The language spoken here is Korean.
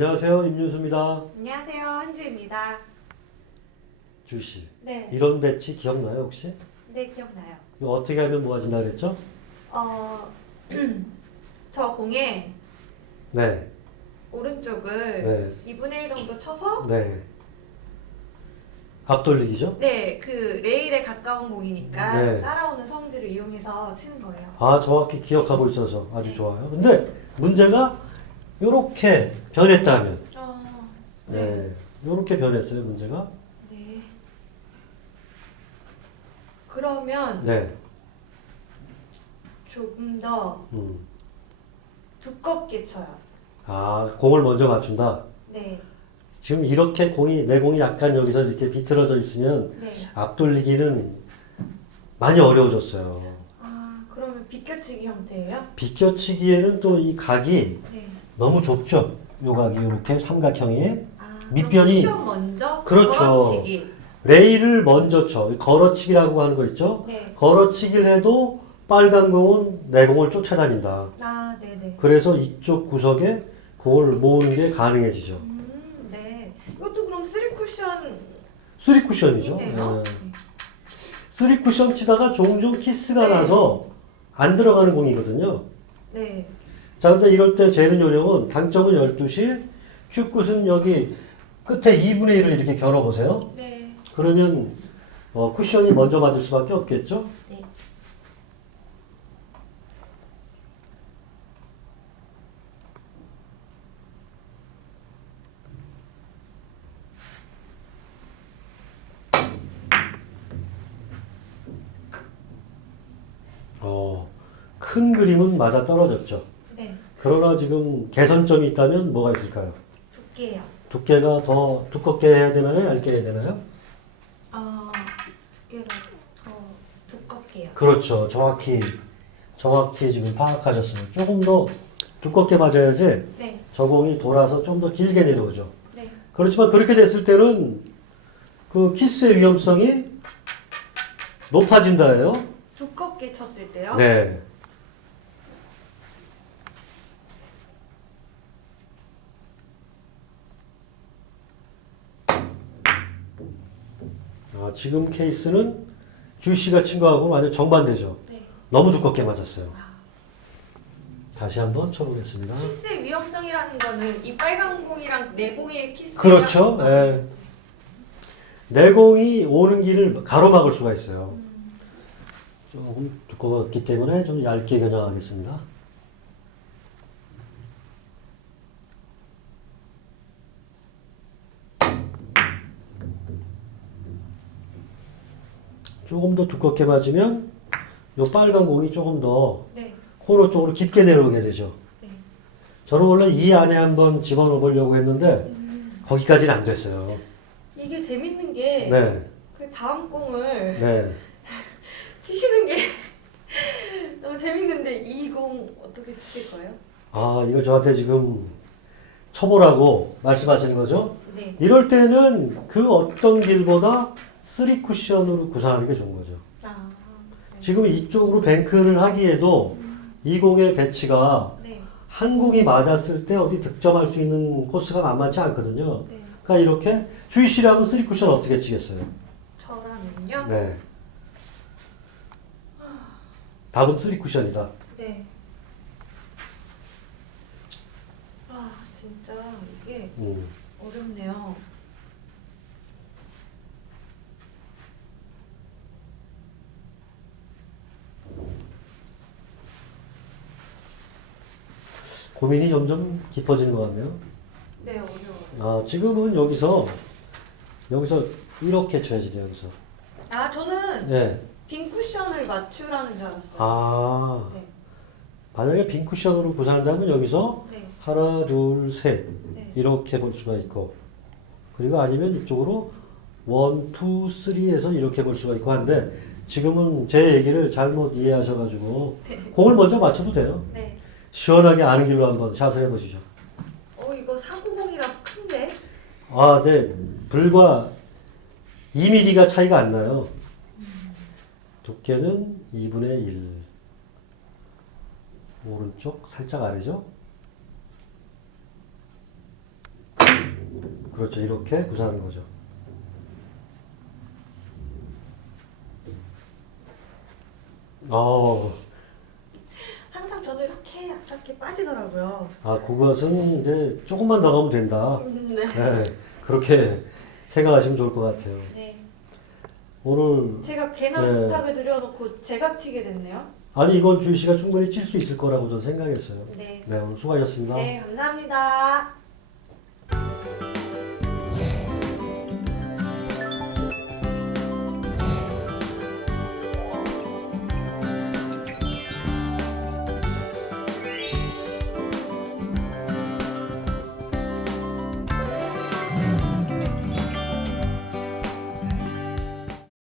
안녕하세요. 임윤수입니다. 안녕하세요. 한주입니다. 주씨. 네, 이런 배치 기억나요, 혹시? 네 기억나요. 이거 어떻게 하면 모아진다 그랬죠? 어, 저 공에 네. 오른쪽을 네. 2분의 1 정도 쳐서 네. 앞돌리기죠? 네, 그 레일에 가까운 공이니까 네. 따라오는 성질을 이용해서 치는 거예요. 아, 정확히 기억하고 있어서 아주 네. 좋아요. 근데 문제가 이렇게 변했다면. 어, 네. 네, 이렇게 변했어요, 문제가. 네. 그러면 네. 조금 더 음. 두껍게 쳐요. 아, 공을 먼저 맞춘다. 네, 지금 이렇게 공이, 내 공이 약간 여기서 이렇게 비틀어져 있으면 네. 앞돌리기는 많이 어려워졌어요. 아, 그러면 비껴치기 형태예요? 비껴치기에는 또 이 각이 네. 너무 좁죠. 요 각이 이렇게 삼각형이 아, 밑변이- 그럼 쿠션 먼저 그렇죠. 걸어치기. 레일을 먼저 쳐. 걸어치기라고 하는 거 있죠. 네. 걸어치기를 해도 빨간 공은 내 공을 쫓아다닌다. 아, 네, 네. 그래서 이쪽 구석에 공을 모으는 게 가능해지죠. 음, 네. 이것도 그럼 쓰리 쿠션 쓰리 쿠션이죠. 이네요. 예. 쓰리 쿠션 치다가 종종 키스가 네. 나서 안 들어가는 공이거든요. 네. 자, 근데 이럴 때 재는 요령은 당점은 12시, 큐끝은 여기 끝에 2분의 1을 이렇게 결어보세요. 네. 그러면 어, 쿠션이 먼저 맞을 수밖에 없겠죠? 네. 어, 큰 그림은 맞아 떨어졌죠. 네. 그러나 지금 개선점이 있다면 뭐가 있을까요? 두께요. 두께가 더 두껍게 해야 되나요? 얇게 해야 되나요? 어, 두께를 더 두껍게요. 그렇죠. 정확히 정확히 지금 파악하셨어요. 조금 더 두껍게 맞아야지 네. 저공이 돌아서 좀 더 길게 내려오죠. 네. 그렇지만 그렇게 됐을 때는 그 키스의 위험성이 높아진다예요. 두껍게 쳤을 때요. 네. 아, 지금 케이스는 주 씨가 친 거하고 완전 정반대죠. 네. 너무 두껍게 맞았어요. 다시 한번 쳐보겠습니다. 키스의 위험성이라는 거는 이 빨간 공이랑 내 공의 키스 그렇죠. 예. 내공이 오는 길을 가로막을 수가 있어요. 조금 두꺼웠기 때문에 좀 얇게 겨냥하겠습니다. 조금 더 두껍게 맞으면 요 빨간 공이 조금 더 네. 코너 쪽으로 깊게 내려오게 되죠. 네. 저는 원래 이 안에 한번 집어넣어 보려고 했는데 거기까지는 안 됐어요. 이게 재밌는 게그 네, 다음 공을 네. 치시는 게 너무 재밌는데 이 공 어떻게 치실 거예요? 아, 이거 저한테 지금 쳐보라고 말씀하시는 거죠? 네. 이럴 때는 그 어떤 길보다 쓰리 쿠션으로 구사하는 게 좋은 거죠. 아. 네. 지금 이쪽으로 뱅크를 하기에도 이 공의 배치가 네. 한 공이 맞았을 때 어디 득점할 수 있는 코스가 만만치 않거든요. 네. 그러니까 이렇게 주희 씨라면 쓰리 쿠션 어떻게 치겠어요? 저라면요? 네. 답은 쓰리 쿠션이다. 네. 아, 진짜 이게 음. 어렵네요. 고민이 점점 깊어지는 것 같네요. 네, 어려워요. 아, 지금은 여기서, 여기서 이렇게 쳐야지 돼요, 여기서. 아, 저는 네. 빈 쿠션을 맞추라는 줄 알았어요. 아, 네. 만약에 빈 쿠션으로 구사한다면 여기서 네. 하나, 둘, 셋. 네. 이렇게 볼 수가 있고. 그리고 아니면 이쪽으로 원, 투, 쓰리에서 이렇게 볼 수가 있고 한데, 지금은 제 얘기를 잘못 이해하셔가지고, 네. 공을 먼저 맞춰도 돼요. 네. 시원하게 아는 길로 한번 샷을 해보시죠. 어, 이거 사구공이라서 큰데? 아, 네. 불과 2mm가 차이가 안 나요. 두께는 2분의 1. 오른쪽 살짝 아래죠? 그렇죠. 이렇게 구사하는 거죠. 어, 아깝게 빠지더라고요. 아, 그것은 이제 조금만 더 가면 된다. 음, 네. 네, 그렇게 생각하시면 좋을 것 같아요. 네. 오늘 제가 괜한 네. 부탁을 드려놓고 제가 치게 됐네요. 아니 이건 주희 씨가 충분히 칠 수 있을 거라고 저는 생각했어요. 네. 네, 오늘 수고하셨습니다. 네, 감사합니다.